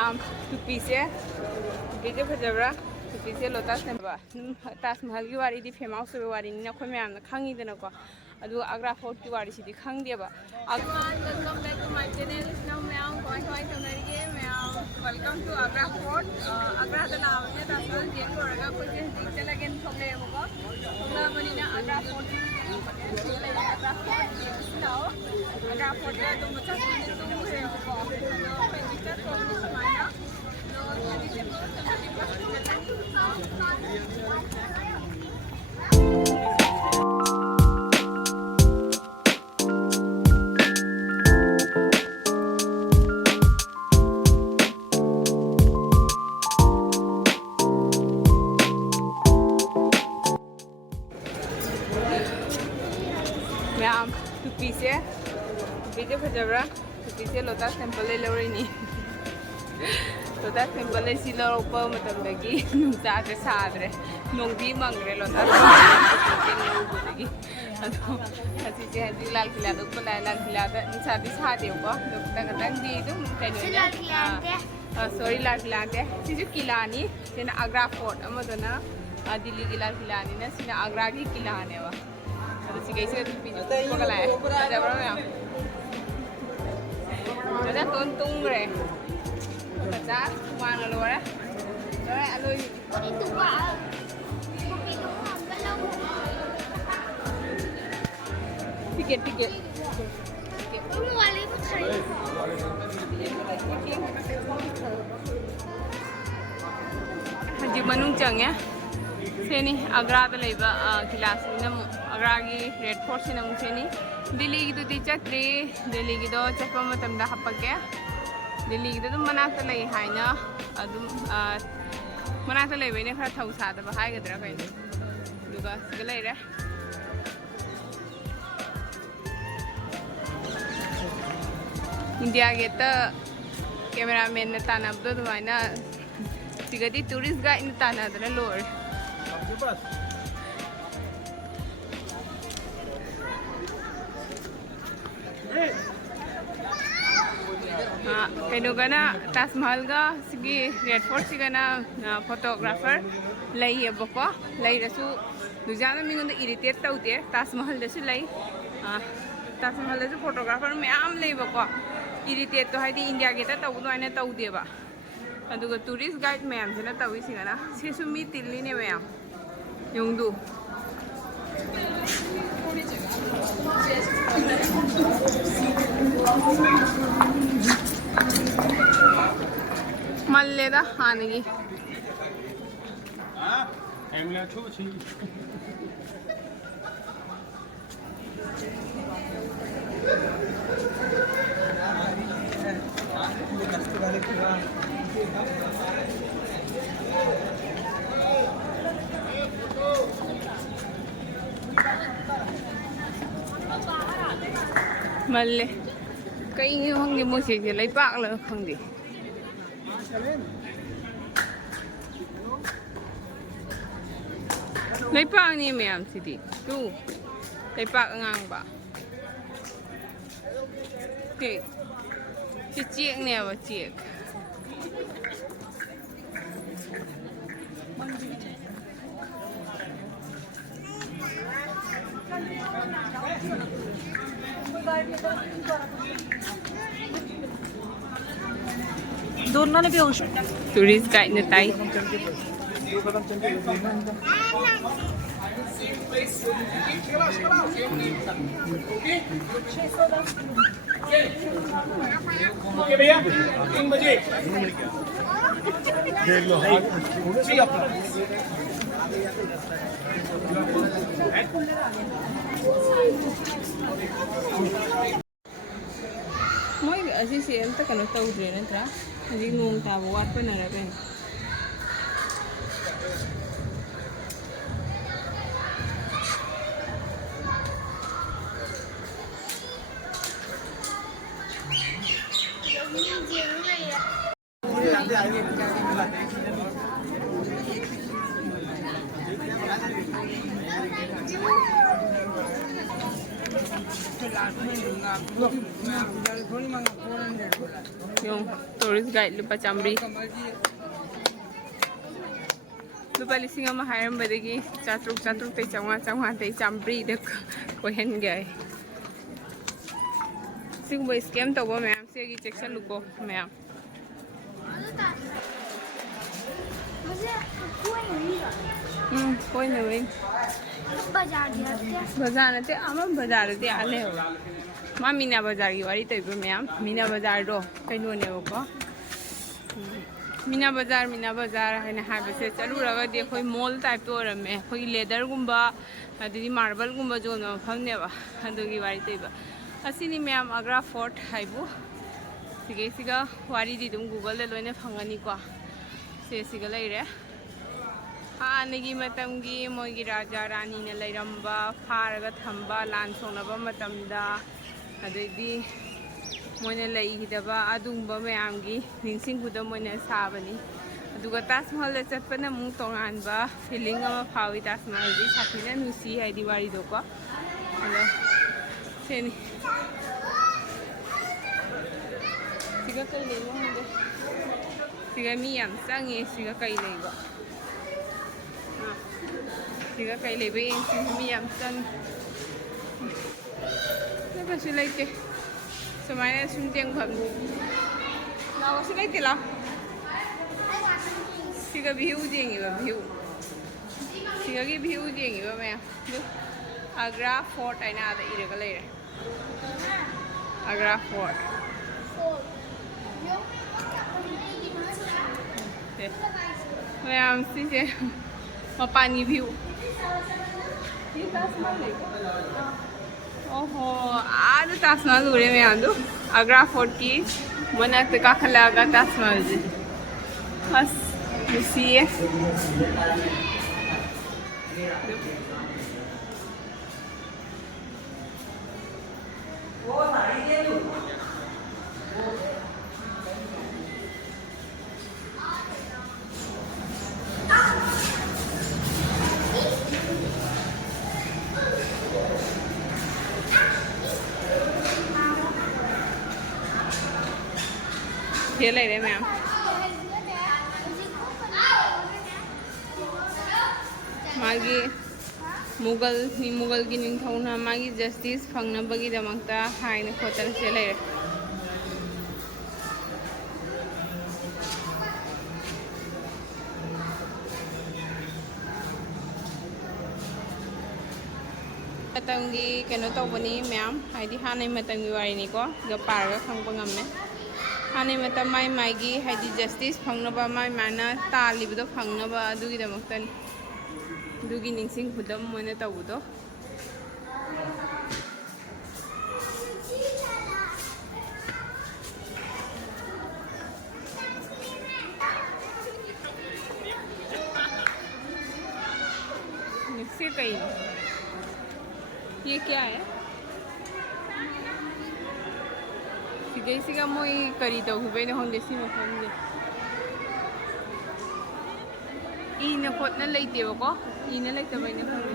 ma'am टुपी से फजबरा टुपी से लोटस ताजमहल की वारी फेमस हुए वारी अखोई मैम खादीदनको आग्रा फोर्ट की वारी से खादेब welcome to Agra fort Agra लाने ताजमहल जेल लोरगा अखोई चलगे थोलेबको थोलबनी Agra fort Agra fort ma'am टुपी से फजबरा टुपी से लोटस टेम्पल लौरनी लोटस टेम्पल से लौरपी नुचासे साद्रे नोंदी मंग्रे लोटस लाल किला लाल किला नुचादी सादेको सॉरी लाल किला किलानी आग्रा फोर्ट दिल्ली की लाल किलानी आग्रा की किलानेवा tungre baca mana luar alo itu pak tiket kamu wali Haji Manung Chang ya सेनी आग्रा किला आग्रा की रेड फोर्ट से सेनी दिल्ली की चत्रे दिल्ली की चप्पम हापके दिल्ली की मनाक मनाक लेने खर थौ सादब हाइगद्रा कहीं लेरे इंडिया गेट कैमरामैन तानबदो अदुमाइना सिगदी टूरिस्ट गाइड तानदना लोर कहीं ताजमहल का रेड फोर्ट से फोटोग्राफर लेबको लेरसु दुजाना मिगोंद इरिटेट तौदे ताजमहल ताजमहल फोटोग्राफर मैम लेबको इरिटेट तो है इंडिया गेट तौदे तौदेबा टूरिस्ट गाइड मैम से तौसीगना से मी तिल्लीने मैम योंदू मल्लेदा हानगी मल्ले कई होंगे मोसे के लई पाक ल खंगे लई पाक ni मैम सिटी तू लई पाक ngang ba के चेक ने बा चेक दोनों ने भी टूरिस्ट गाइड ने ताई भैया 3 बजे देख लो मोई असी से अंत कनो तौद्रे नत्रा हजी नोंग ताब वाटपनरबेन yung tourist guide lupa chambri lupa lising ama hairam badagi chatruk tay changwa tay chambri de ko hen gai sing boy scam to bo ma'am se gi check chalu ko ma'am कोई नहीं बाजार ते आमा बाजार ते आले हो मा मीना बाजार की वारी तइबो मैम मीना बाजार रो कइनो नेबो मीना बाजार हैना हाबसे चलुरगा दे खोई मॉल टाइप तो रमे खोई लेदर गुंबा अदि मार्बल गुंबा जोन फमनेबा अदुगी वारी तइबा असिनी मैम आग्रा फोर्ट हाइबो सिगा वारी दि दुम गूगल ले लोइने फंगनी को से सिगा लइरे हानगी मतमगी मोगी राजा रानी ने लैरंबा फारगा थंबा लान सोनबा मतमदा अदि मोने लैहिदबा अदुंबा मयामगी निंसिंगुदा मोने साबनी अदुगा ताजमहल ले चटपना मु तोंगानबा फीलिंग अमा फावी ताजमहल दि साथिना नुसी हाइदि वारी दोको हेलो सेनी सिगा कई लेबो हंदे सिगा मी याम चांगे सिगा कई लेबो सिगा कई लेबे सिगा मी याम चांग कछु लेते समायना सुनतें फम नाव से लेते ला सिगा व्यू जेंगे व्यू सिगा की व्यू जेंगे मैं आग्रा फोर्ट आइना आदा इरेगा ले आग्रा फोर्ट मैम सीजे पानी व्यू ये ताजमहल है ओहो आज ताजमहल उड़े में आंदो आग्रा फोर्ट की मना तक का खलागा ताजमहल जी बस ये ये ले रहे मैम मागी मुगल की निंथौना मागी जस्टिस फंगनबगी दमकता हाइने खोतर से ले रहे मतंगी केनो तौबनी मैम हाइदि हानै मतंगी वारिनी को ग पारगा खंगबा ngam हाने मत माई माइगी हाइदि जस्टिस फंगनबा माई माना तालिबदो फंगनबा दुगी दमक्तन दुगी निंसिंग हुदम मोने तबुदो निक्से कई ये क्या है सिगा मोई करी तो हुबेने होंगे सी मफमजे इन खोटना लेतेबको इन लेतबैने फंगे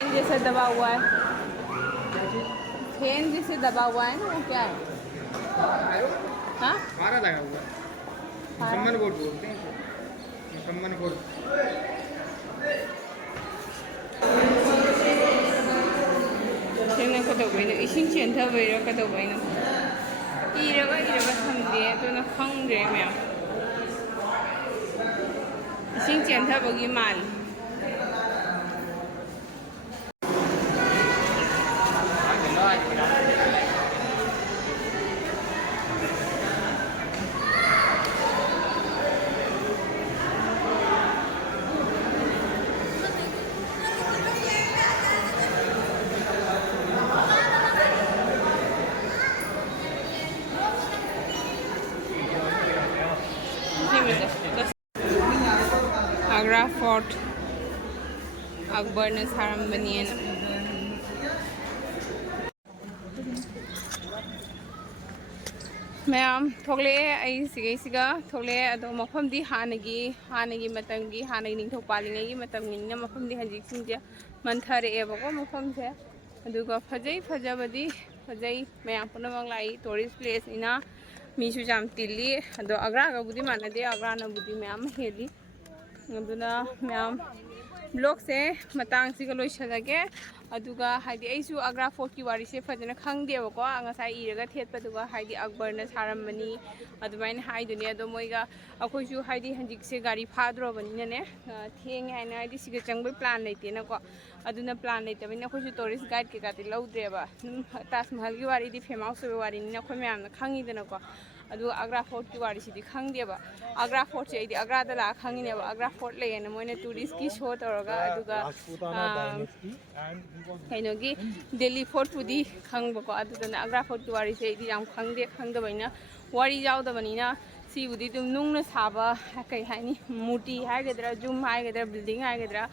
जैसे दबा हुआ है फैन जैसे दबा हुआ है ना वो क्या है हाँ फारा लगा हुआ है सम्मान बोर्ड बोलते हैं सम्मान बोर्ड कदौबैनो इसिंग चेन्थबैरो कदौबैनो इरगा थमदे अदुना खंग्रे मैम इसिंग चेन्थबगी माल आग्रा फोर्ट अकबर ने सारंबनी मैम थोले सिगा थोले अदो मफमदी हानगी मतंगी हानगी निंथो पालिंगी मतंगिना मफमदी हजिक सिंजे मंथरे एबको मफमसे अदुगा फजै फजबदी फजै मैम पुनमक लाई टूरिस्ट प्लेस इना मीसु जाम तिल्ली अदो अग्रा बुदी मानदे अग्रा ना बुदी मैम हेली अदुना मैम ब्लॉग से मतंग सिगा लोइसलगे अदुगा हाइदी आइसु अग्रा फोर्ट की वारी से फजना खंगदेबको अंगासाय इरगा थेतपदुगा हाइदी अकबरना सारमनी अदुमाइन हाइदुनी अदो मोइगा अखोइसु हाइदी हंजिकसे गाड़ी फाद्रोबनिने थेंगे हाइना हाइदी सिगा चंगबे प्लान लेतेनको अदुना प्लान लेतबनिना अखोइसु टूरिस्ट गाइड के गाति लौद्रेबा ताजमहल की वारी दी फेमस ओबे वारी निना खो म्यामना खंगिदनको अदु अग्रा फोर्ट की वारी सिदी खंगदेबा अग्रा फोर्ट से इदी अग्रा दला खंगिनेबा अग्रा फोर्ट लेयना मोइना टूरिस्ट की शो तौरगा अदुगा कइनोगी दिल्ली फोर्ट पुदी खंगबको अदुदना अग्रा फोर्ट की वारी से इदी याम खंगदबैना वारी जाउदबनिना सिबुदी दुम नुंगना साबा कई हाइनी मूर्ति हाइगद्रा जुम हाइगद्रा बिल्डिंग हाइगद्रा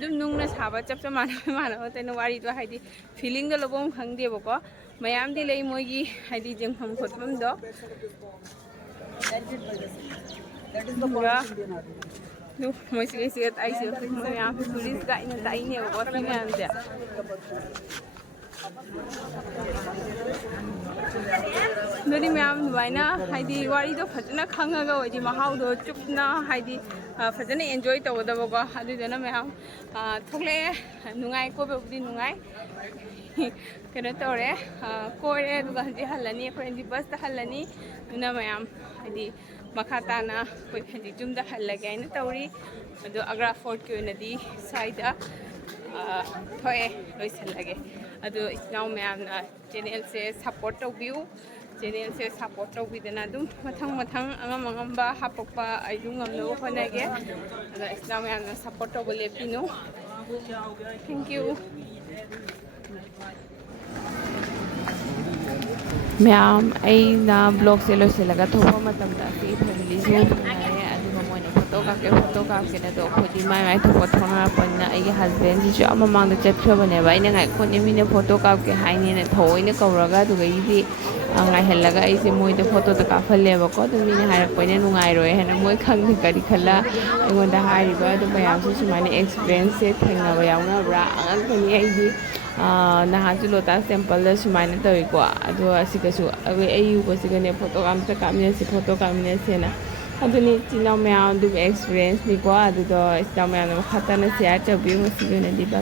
दुम नुंगना साबा चपचा मानबा तैना वारी दो हाइदी फीलिंग द लबोम खंगदेबको मयाम दी लई मोइगी हाइदी जंगफम खोतमम दो दु मोइसिगे सिगे ताइसे मयाम टूरिस्ट गाइड ना ताइने बको फिनाम दे दोनी मैम दुबाइना हाइदी वारी दो फजना खंगागा ओइदी महाउदो चुपना हाइदी फजना एंजॉय तवदबको अदुदना मैम थोले नुंगाई कोबेबुदी नुंगाई कनो तोरे कोरे दुगा हजि हल्लनी फ्रेंडी बस ता हल्लनी दुना मैम हाइदी मखा ताना कोइ हजि जुमदा हल्लगे आइना तौरी अदो अग्रा फोर्ट की ओइनदी साइदा थोए लोइसलगे अदो इस्नाउ मैम चैनल से सपोर्ट तौबिउ चैनल से सपोर्ट तौबिदना दुम मथंग अंगम हापकपा आइदु ngamlo होनागे अदो इस्नाउ मैम सपोर्ट तौब लेपिनु थैंक यू मैम अना ब्लॉग से लोइसलगा थोप मतमदा सी फैमिली से फोटो काके तो अखोदी माइ माइ थोप थोनापना आई हस्बैंड जी ममांग चट्रबनेबा अइना गाय खोने मीने फोटो काके हाइने थोइने कौरगा दुगैदी गाइहल्लगा अइसे मोइदे फोटो तो काफल्लेबको अदु मीने हाइरकपने नुंगाइरोय हेना मोइ खंगनि करि खल्ला अइगोंदा हाइरिबा अदु मयामसु सुमाइने एक्सपीरियंस से थेंगनाबा याउनाब्रा अंगकनि अइदि नहाजु लोटस टेम्पल सुमाइने तौइको अदु असिगसु अयुगसिगने फोटो कामसे कामिनेसि फोटो कामिनेसेना अदुनि चिनाउ म्याम दु एक्सपीरियंस निको अदुदो इस्ताउ म्याम खतना शेयर तौबिउ मसिगने दिबा